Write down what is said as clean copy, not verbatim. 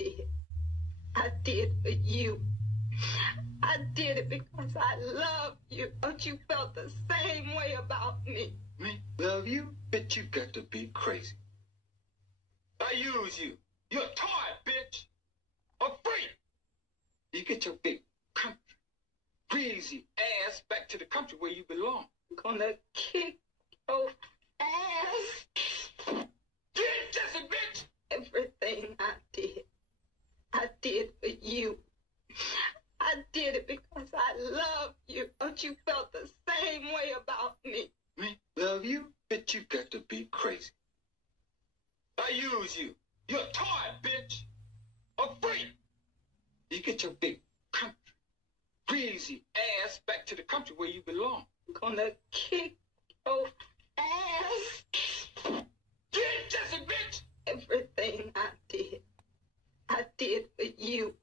did. I did for you. I did it because I love you. Don't you felt the same way about me? Me? Love you? Bitch, you got to be crazy. I use you. You're a toy, bitch. A freak. You get your big country, greasy ass back to the country where you belong. I'm gonna kick your ass. Get Jesse, bitch! Everything I did for you. I did it because I love you. Don't you felt the same way about me? Me? Love you? Bitch, you got to be crazy. I use you. You're a toy, bitch. A freak. You get your big country, greasy ass back to the country where you belong. I'm gonna kick your ass. Get Jesse, bitch! Everything I did for you.